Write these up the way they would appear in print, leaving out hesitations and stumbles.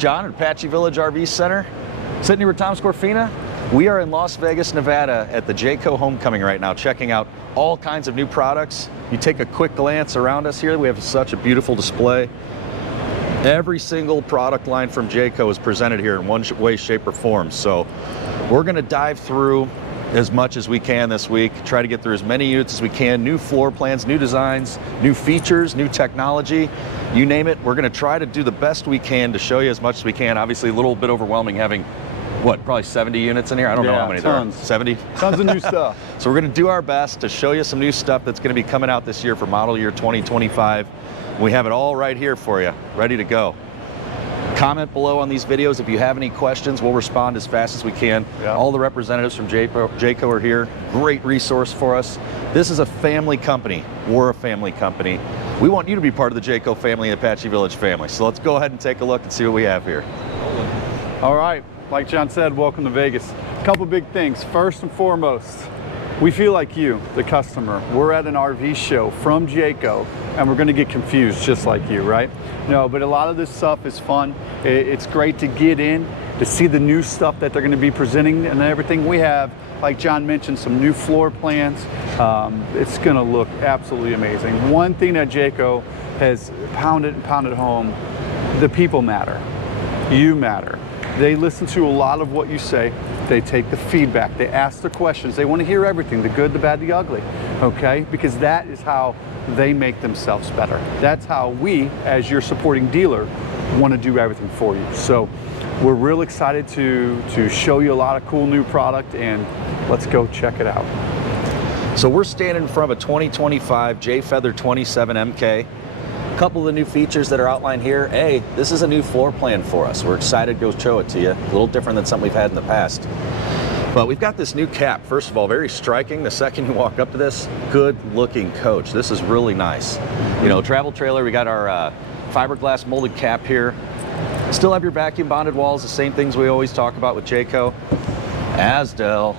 John at Apache Village RV Center. Sitting here with Tom Scorfina. We are in Las Vegas, Nevada at the Jayco Homecoming right now, checking out all kinds of new products. You take a quick glance around us here, we have such a beautiful display. Every single product line from Jayco is presented here in one way, shape, or form. So we're gonna dive through as much as we can this week, try to get through as many units as we can, new floor plans, new designs, new features, new technology, you name it. We're gonna try to do the best we can to show you as much as we can. Obviously a little bit overwhelming having, what, probably 70 units in here? I don't know how many tons. there are. 70? Tons of new stuff. So we're gonna do our best to show you some new stuff that's gonna be coming out this year for model year 2025. We have it all right here for you, ready to go. Comment below on these videos if you have any questions. We'll respond as fast as we can. Yeah. All the representatives from Jayco are here. Great resource for us. This is a family company. We're a family company. We want you to be part of the Jayco family and Apache Village family. So let's go ahead and take a look and see what we have here. All right, like John said, welcome to Vegas. A couple big things. First and foremost, we feel like you, the customer. We're at an RV show from Jayco, and we're gonna get confused just like you, right? No, but a lot of this stuff is fun. It's great to get in, to see the new stuff that they're gonna be presenting and everything. We have, like John mentioned, some new floor plans. It's gonna look absolutely amazing. One thing that Jayco has pounded home, the people matter. You matter. They listen to a lot of what you say. They take the feedback, they ask the questions, they want to hear everything, the good, the bad, the ugly, okay? Because that is how they make themselves better. That's how we, as your supporting dealer, want to do everything for you. So we're real excited to show you a lot of cool new product, and let's go check it out. So we're standing in front of a 2025 J Feather 27 MK. A couple of the new features that are outlined here. A, this is a new floor plan for us. We're excited to go show it to you. A little different than something we've had in the past. But we've got this new cap. First of all, very striking. The second you walk up to this, good looking coach. This is really nice. You know, travel trailer, we got our fiberglass molded cap here. Still have your vacuum bonded walls, the same things we always talk about with Jayco. Asdel.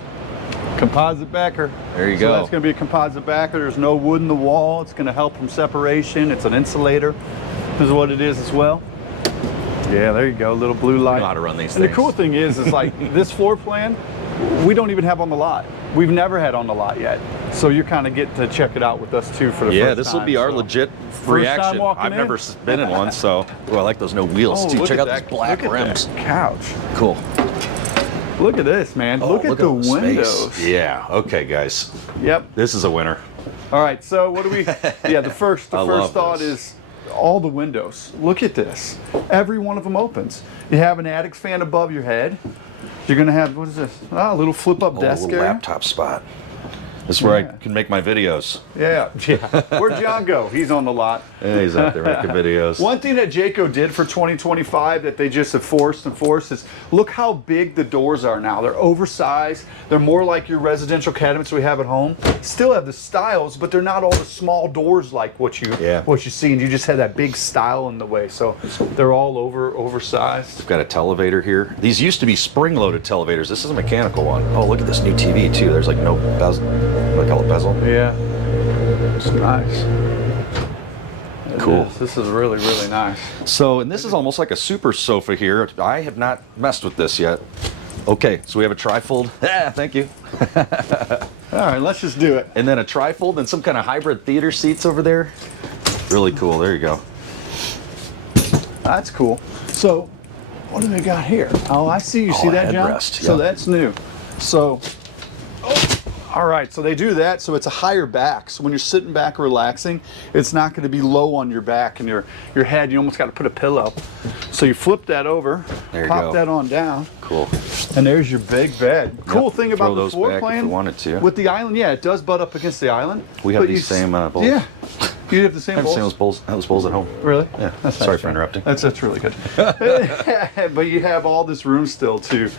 Composite backer. There you go. So that's going to be a composite backer. There's no wood in the wall. It's going to help from separation. It's an insulator. This is what it is as well. Yeah, there you go. Little blue light. You know how to run these and things. The cool thing is like this floor plan, we don't even have on the lot. We've never had on the lot yet. So you kind of get to check it out with us too for the first time. Yeah, this will be our legit reaction. I've never been in one, so I like those no wheels too. Check out those black rims. Couch. Cool. Look at this, man. Look at the windows. Yeah, okay guys. Yep. This is a winner. All right, so what do we, the first thought is all the windows. Look at this. Every one of them opens. You have an attic fan above your head. You're gonna have, what is this? A little flip up desk little area. laptop spot. This is where I can make my videos. Yeah. Where'd John go? He's on the lot. Yeah, he's out there making videos. One thing that Jayco did for 2025 that they just have forced is look how big the doors are now. They're oversized. They're more like your residential cabinets we have at home. Still have the styles, but they're not all the small doors like what you see. And you just had that big style in the way. So they're all oversized. We've got a televator here. These used to be spring-loaded televators. This is a mechanical one. Oh, look at this new TV too. There's like no bezel. What do I call it, bezel? Yeah. It's nice. Cool. This is really, really nice. So, and this is almost like a super sofa here. I have not messed with this yet. Okay, so we have a trifold. Thank you. All right, let's just do it. And then a trifold and some kind of hybrid theater seats over there. Really cool. There you go. That's cool. So, what do they got here? Oh, I see. You see that, John? Headrest, So that's new. So, all right, so they do that, so it's a higher back. So when you're sitting back relaxing, it's not going to be low on your back and your head. You almost got to put a pillow. So you flip that over, pop that on down. Cool. And there's your big bed. Cool thing about the floor plan, if you wanted to. with the island, it does butt up against the island. We have these same bowls. Yeah. You have the same bowls? I have those bowls at home. Really? Yeah. That's Sorry for interrupting. That's really good. But you have all this room still to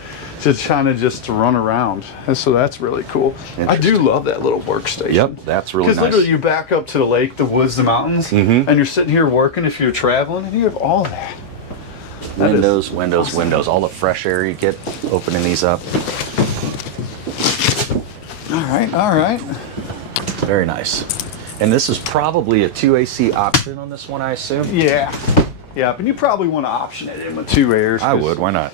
kind of just run around. And so that's really cool. I do love that little workstation. Yep, that's really nice. Because literally you back up to the lake, the woods, the mountains, and you're sitting here working if you're traveling, and you have all that. Windows, windows. All the fresh air you get opening these up. All right. Very nice. And this is probably a 2 AC option on this one, I assume? Yeah. Yeah, but you probably want to option it in with 2 airs. I would, why not?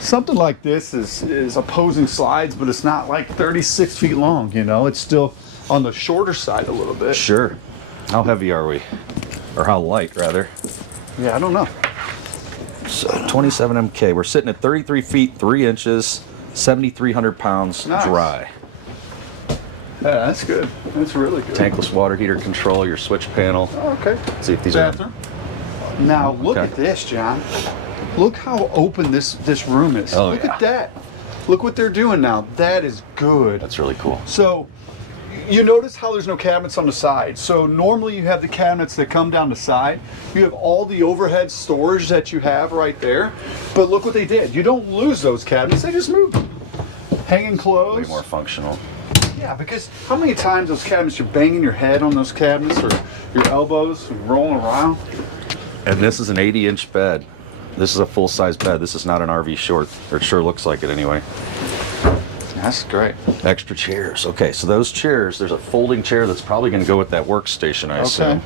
Something like this is opposing slides, but it's not like 36 feet long, you know? It's still on the shorter side a little bit. Sure. How heavy are we? Or how light, rather? Yeah, I don't know. So 27 MK. We're sitting at 33 feet, 3 inches, 7,300 pounds Nice. dry. Yeah, that's good. That's really good. Tankless water heater control, your switch panel. Oh, okay. See if these Bathroom. Now look Okay. at this, John. Look how open this room is. Oh, look yeah. at that. Look what they're doing now. That is good. That's really cool. So you notice how there's no cabinets on the side. So normally you have the cabinets that come down the side. You have all the overhead storage that you have right there. But look what they did. You don't lose those cabinets. They just moved them. Hanging clothes. Way more functional. Yeah, because how many times those cabinets, you're banging your head on those cabinets or your elbows and rolling around. And this is an 80-inch bed. This is a full-size bed. This is not an RV short, or it sure looks like it anyway. That's great. Extra chairs. Okay, so those chairs, there's a folding chair that's probably going to go with that workstation, I assume.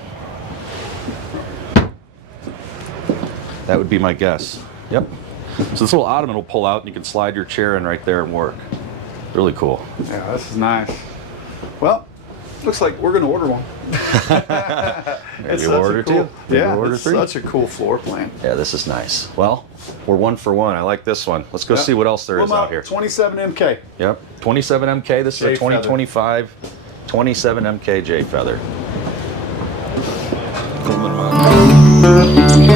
That would be my guess. Yep. So this little ottoman will pull out and you can slide your chair in right there and work. Really cool. Yeah, this is nice. Well, looks like we're going to order one. Maybe we'll order two. Maybe Yeah, we'll order it's three. such a cool floor plan. Yeah, this is nice. Well, we're 1 for 1. I like this one. Let's go see what else there is out here. 27 MK. Yep, 27 MK. This is a Jay Feather. 2025 27 MK Jay Feather. Coleman Mountain.